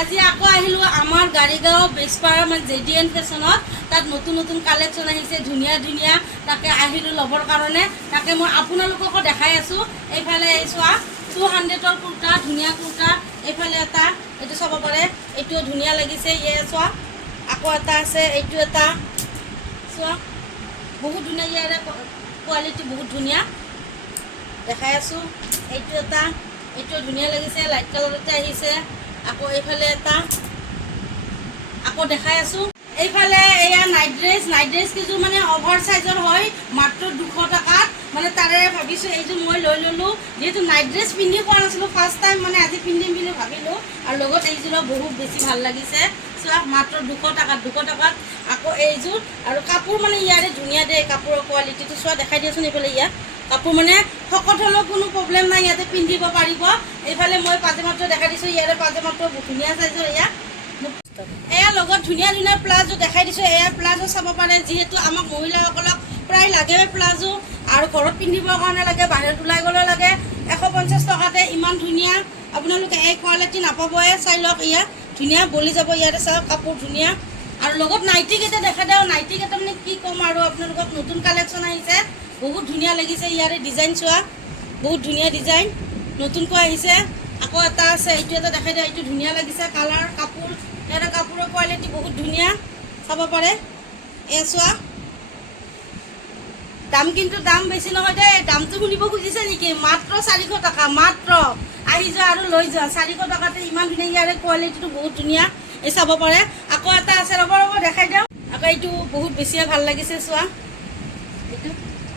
আজি আকৌ আহিলো আমাৰ গাড়ীগাঁও বেজপাৰা মানে JDN ফেশ্বনত তাত নতুন নতুন কালেকশ্যন আহিছে ধুনীয়া ধুনীয়া তাকে আহিলো ল'বৰ কাৰণে তাকে মই আপোনালোককো দেখাই আছো এইফালে চোৱা 200ৰ কুৰ্তা ধুনীয়া কুৰ্তা এইফালে এটা এইটো চাব পাৰে এইটো ধুনীয়া লাগিছে ইয়ে চোৱা আকৌ এটা আছে এইটো এটা চোৱা বহুত ধুনীয়া ইয়াৰে কোৱালিটি বহুত ধুনীয়া দেখাই আছো এইটো এটা এইটো ধুনীয়া লাগিছে লাইট কালাৰতে আহিছে আকৌ এইফালে এটা আকৌ দেখাই আছো এইফালে এয়া নাইট ড্ৰেছ কিছু মানে অভাৰ সাইজৰ হয় মাত্ৰ 200 টাকাত মানে তাৰে ভাবিছো এইটো মই লৈ ললো যেহেতু নাইট ড্ৰেছ পিন্ধি পোৱা নাছিলো ফাৰ্ষ্ট টাইম মানে আজি পিন্ধিম বুলি ভাবিলো আৰু লগত এইযোৰ বহুত বেছি ভাল লাগিছে চোৱা মাত্ৰ 200 টাকাত আকৌ এইযোৰ আৰু কাপোৰ মানে ইয়াৰে ধুনীয়া দে কাপোৰৰ কোৱালিটিটো চোৱা দেখাই দিয়াচোন এইফালে ইয়াত কাপোৰ মানে শকত হলেও কোনো প্ৰব্লেম নাই ইয়াতে পিন্ধিব পাৰিব এইফালে মই পাজামাটো দেখাই দিছো ইয়াৰে পাজামাটো ধুনীয়া সাইজৰ এয়া লগত ধুনীয়া ধুনীয়া প্লাজো দেখাই দিছো এয়া প্লাজো চাব পাৰে যিহেতু আমাক মহিলাসকলক প্ৰায় লাগে প্লাজো আৰু ঘৰত পিন্ধিবৰ কাৰণে লাগে বাহিৰত ওলাই গ'লে লাগে 150 টকাতে ইমান ধুনীয়া আপোনালোকে এই কোৱালিটি নাপাবয়ে চাই লওক ইয়া ধুনীয়া বলি যাব ইয়াতে চাওক কাপোৰ ধুনীয়া আৰু লগত নাইটি কেইটা দেখা দিও নাইটি কেইটা মানে কি কম আৰু আপোনালোকক নতুন কালেকশ্যন আহিছে বহুত ধুনীয়া লাগিছে ইয়াৰে ডিজাইন চোৱা বহুত ধুনীয়া ডিজাইন নতুনকৈ আহিছে আকৌ এটা আছে এইটো এটা দেখাই দিও এইটো ধুনীয়া লাগিছে কালাৰ কাপোৰ এটা কাপোৰৰ কোৱালিটি বহুত ধুনীয়া চাব পাৰে এ চোৱা দাম কিন্তু দাম বেছি নহয় দে দামটো শুনিব খুজিছে নেকি মাত্ৰ 400 টাকা মাত্ৰ আহি যোৱা আৰু লৈ যোৱা 400 টাকাতে ইমান ধুনীয়া ইয়াৰে কোৱালিটিটো বহুত ধুনীয়া এই চাব পাৰে আকৌ এটা আছে ৰব দেখাই দিও আকৌ এইটো বহুত বেছি ভাল লাগিছে চোৱা এইটো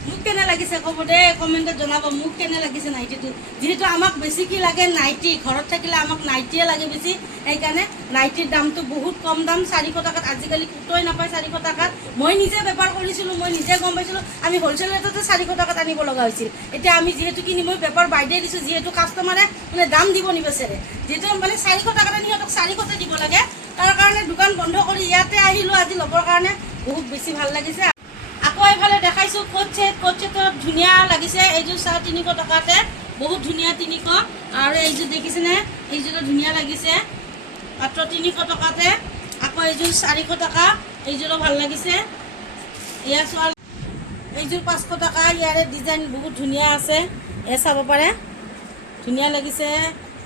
মোক কেনে লাগিছে ক'ব দে কমেণ্টত জনাব মোক কেনে লাগিছে নাইটিটো যেহেতু আমাক বেছি কি লাগে নাইটি ঘৰত থাকিলে আমাক নাইটিয়ে লাগে বেছি সেইকাৰণে নাইটিৰ দামটো বহুত কম দাম 400 টাকাত আজিকালি কোটোই নাপায় 400 টাকাত মই নিজে বেপাৰ কৰিছিলোঁ মই নিজে গম পাইছিলোঁ আমি হোলচেল ৰেটতে 400 টাকাত আনিব লগা হৈছিল এতিয়া আমি যেহেতু কিনি মই বেপাৰ বাইদে দিছোঁ যিহেতু কাষ্টমাৰে মানে দাম দিব নিবিচাৰে যেহেতু মানে 400 টাকাত সিহঁতক 400তে দিব লাগে তাৰ কাৰণে দোকান বন্ধ কৰি ইয়াতে আহিলোঁ আজি ল'বৰ কাৰণে বহুত বেছি ভাল লাগিছে আকৌ এইফালে দেখাইছো কোট ছেটত ধুনীয়া লাগিছে এইযোৰ 350 টাকাতে বহুত ধুনীয়া 300 আৰু এইযোৰ দেখিছেনে এইযোৰ ধুনীয়া লাগিছে মাত্ৰ 300 টাকাতে আকৌ এইযোৰ 400 টাকা এইযোৰো ভাল লাগিছে এয়া চোৱা এইযোৰ 500 টাকা ইয়াৰে ডিজাইন বহুত ধুনীয়া আছে এ চাব পাৰে ধুনীয়া লাগিছে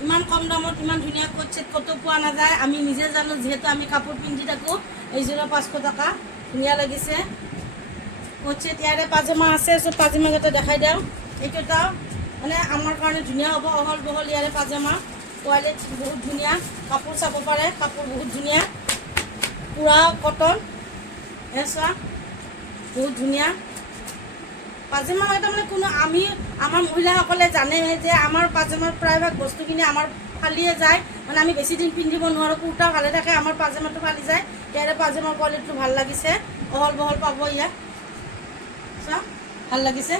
ইমান কম দামত ইমান ধুনীয়া কোট ছেট কতো পোৱা নাযায় আমি নিজে জানো যেহেতু আমি কাপোৰ পিন্ধি থাকো এইযোৰ 500 টাকা ধুনীয়া লাগিছে কোট ছেট ইয়াৰে পাজামা আছে সব পাজামা গটা দেখাই দিও এইটো এটা মানে আমাৰ কাৰণে ধুনীয়া হ'ব অহল বহল ইয়াৰে পাজামা কোৱালিটি বহুত ধুনীয়া কাপোৰ চাব পাৰে কাপোৰ বহুত ধুনীয়া পুৰা কটন এসা বহুত ধুনীয়া পাজামা এটা মানে কোনো আমি আমাৰ মহিলাসকলে জানে যে আমাৰ পাজামাৰ প্ৰায়ভাগ বস্তুখিনি আমাৰ ফালিয়ে যায় মানে আমি বেছি দিন পিন্ধিব নোৱাৰো কুৰ্তা ভালে থাকে আমাৰ পাজামাটো ফালি যায় ইয়াৰে পাজামাৰ কোৱালিটিটো ভাল লাগিছে অহল বহল পাব ইয়া চা ভাল লাগিছে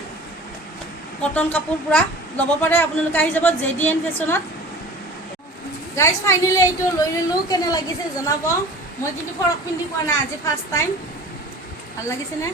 কটন কাপোৰ পুৰা ল'ব পাৰে আপোনালোকে আহি যাব JDN ফেশ্বনত গাইজ ফাইনেলি এইটো লৈ ললো কেনে লাগিছে জনাব মই কিন্তু ফৰক পিন্ধি পোৱা নাই আজি ফাৰ্ষ্ট টাইম ভাল লাগিছে নে